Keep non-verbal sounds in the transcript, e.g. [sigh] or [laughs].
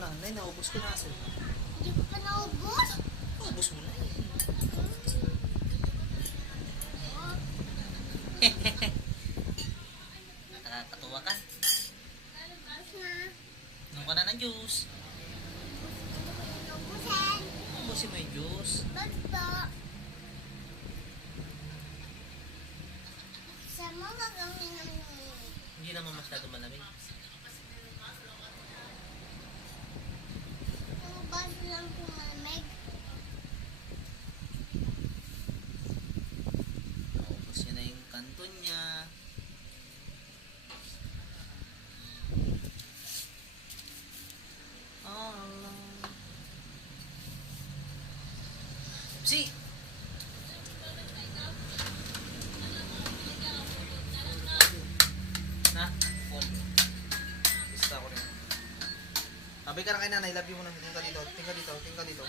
na, nay, naubos ko na aso. Hindi ko pa naubos. Naubos mo na eh. [laughs] Nakakatuwa ka. Ubus na. Inom ka na ng juice. Ubusin. Ubusin mo yung juice. Ba't po? Sa mga gawin ng Hindi naman masyado malamig. Si! Na? Phone. Gusto ko rin. Sabi ka na kay nanay, love you mo na. Tingka dito, tingka dito, tingka dito.